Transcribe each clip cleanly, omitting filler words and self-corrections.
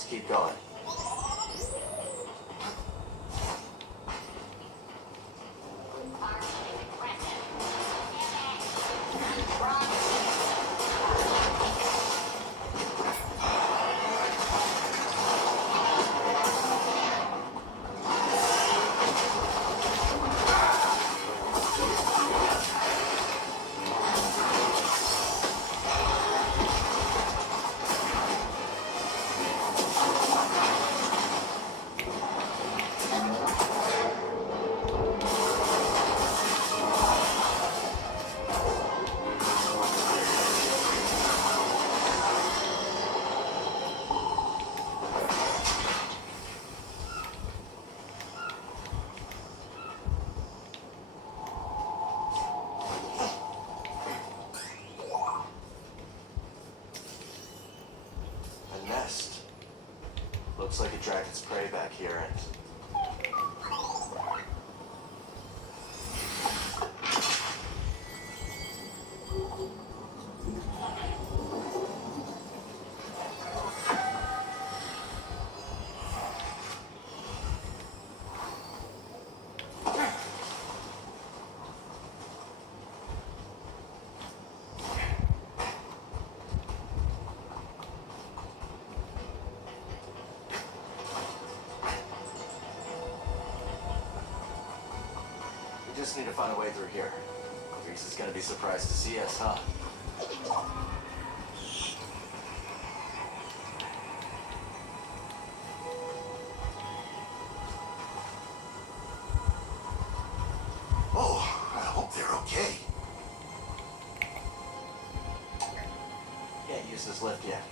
Let's keep going. A nest. Looks like it dragged its prey back here and... We just need to find a way through here. Reese is gonna be surprised to see us, huh? Oh, I hope they're okay. Can't use this lift yet.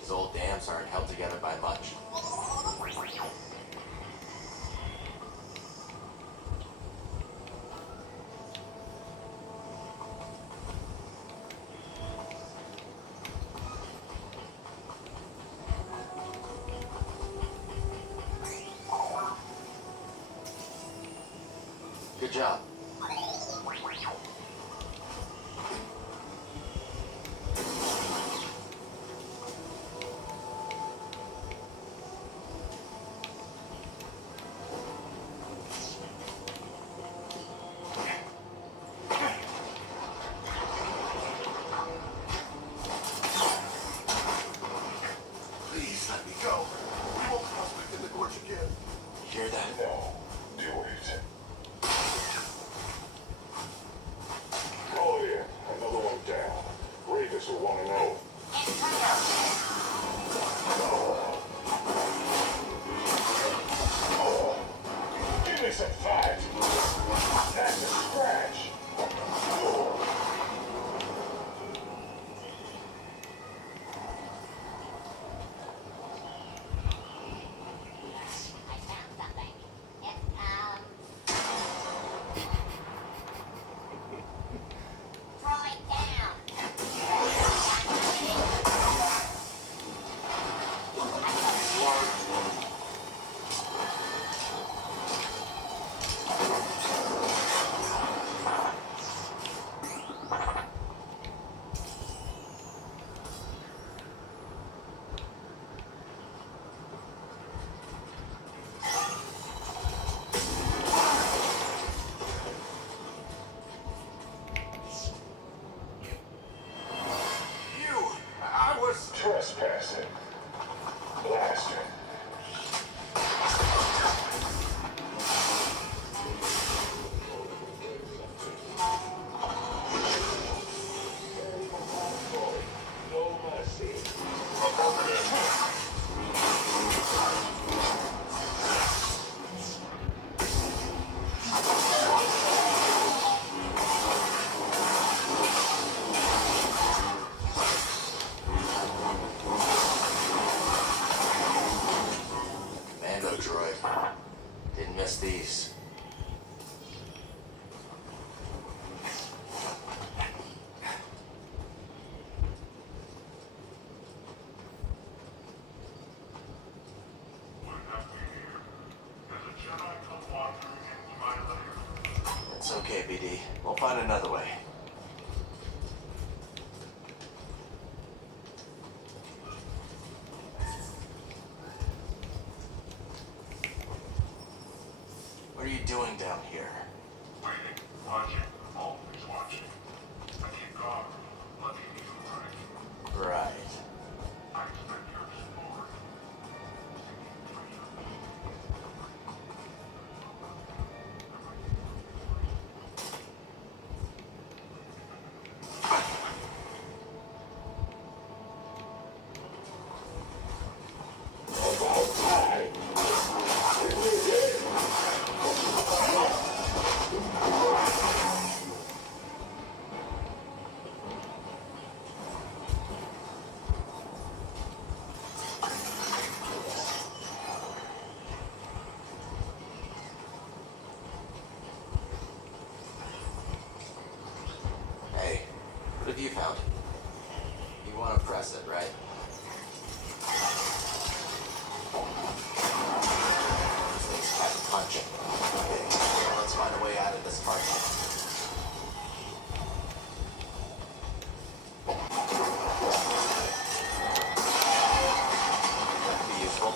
These old dams aren't held together by much. Good job. Please let me go. We won't cross back in the gorge again. You hear that? No, do it. okay, BD. We'll find another way. What are you doing down here? Waiting, watching, always watching. I keep guard, lucky you right. Right. I expect your support. Hey, what have you found? You want to press it, right? This thing's kind of punching. Okay, so let's find a way out of this parking. That could be useful.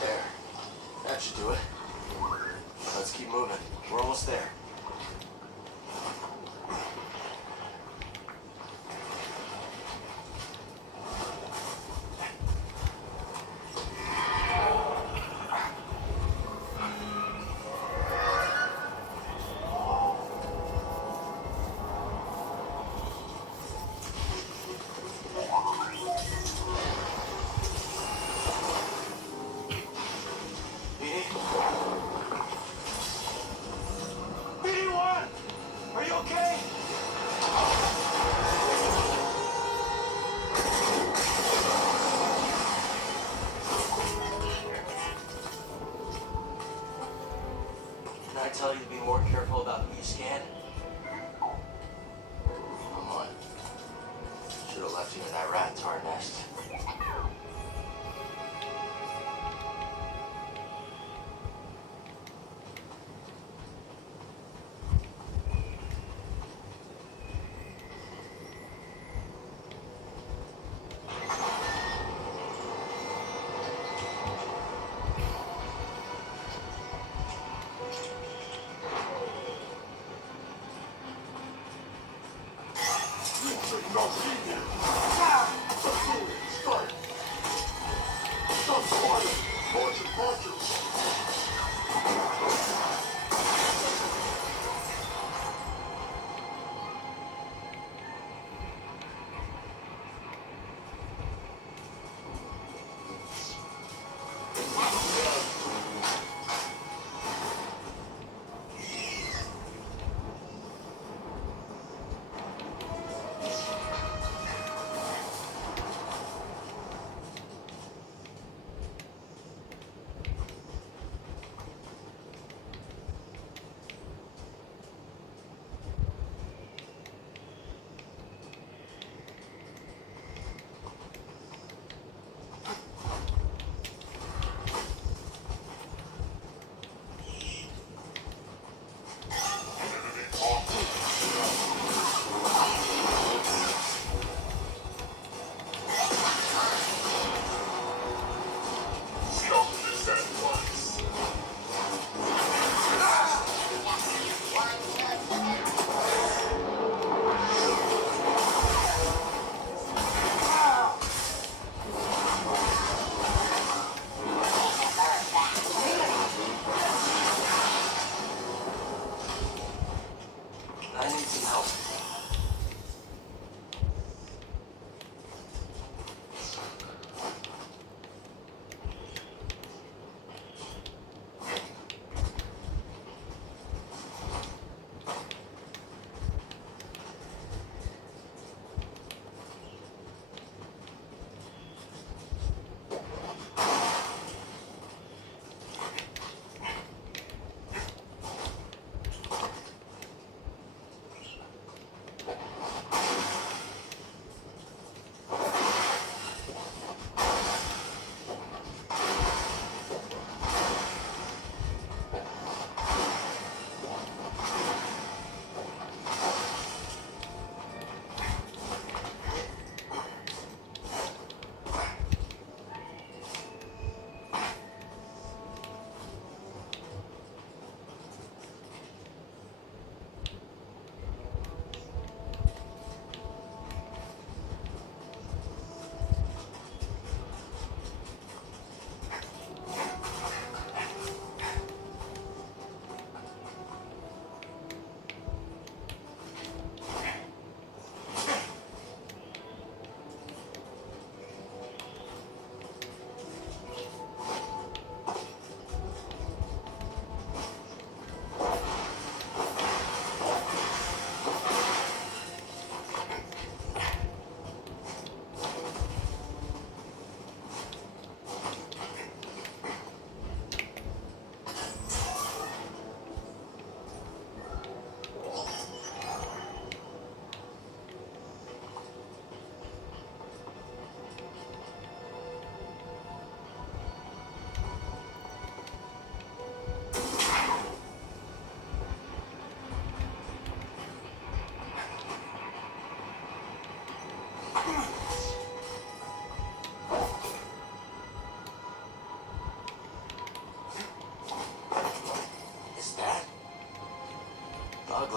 There. That should do it. Let's keep moving. We're almost there. BD1! Are you okay? Did I tell you to be more careful about who you scan? Come on. Should have left you in that rat tar nest.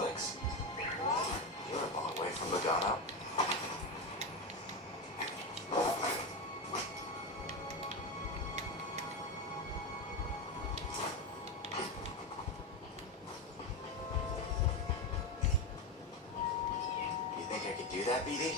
Inklings. You're a long way from Logano. You think I could do that, BD?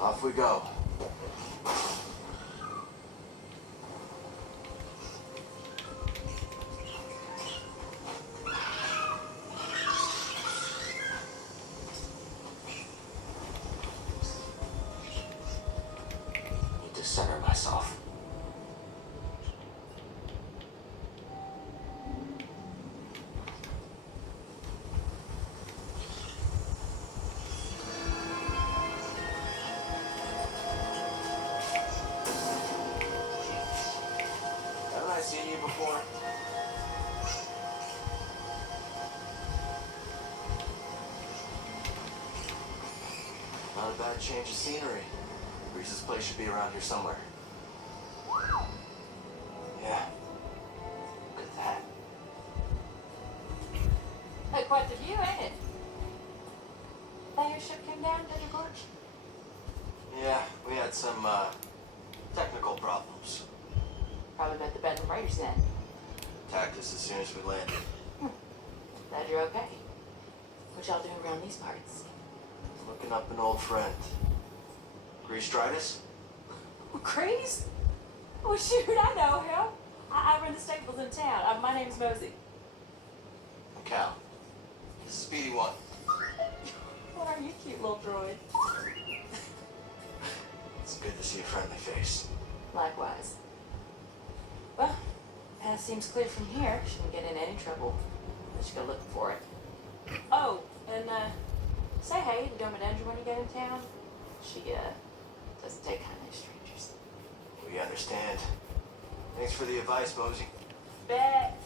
Off we go. Need to center myself. Haven't I seen you before? Not a bad change of scenery. Reese's place should be around here somewhere. Yeah. Look at that. Hey, quite the view, ain't it? That your ship came down, did it, Gorge? Yeah, we had some, technical problems. Probably met the Bedlam Raiders then. Attacked us as soon as we landed. Glad you're okay. What y'all doing around these parts? Looking up an old friend. Grease Stridus? Crease? Oh, shoot, I know him. I run the stables in town. My name's Mosey. Cal. This is Speedy One. What are you, cute little droid? It's good to see a friendly face. Likewise. Well, path seems clear from here. Shouldn't get in any trouble. Let's go looking for it. Oh, and say hey to Domodendra when you get in town. She doesn't take kindly to strangers. We understand. Thanks for the advice, Mosey. Bet.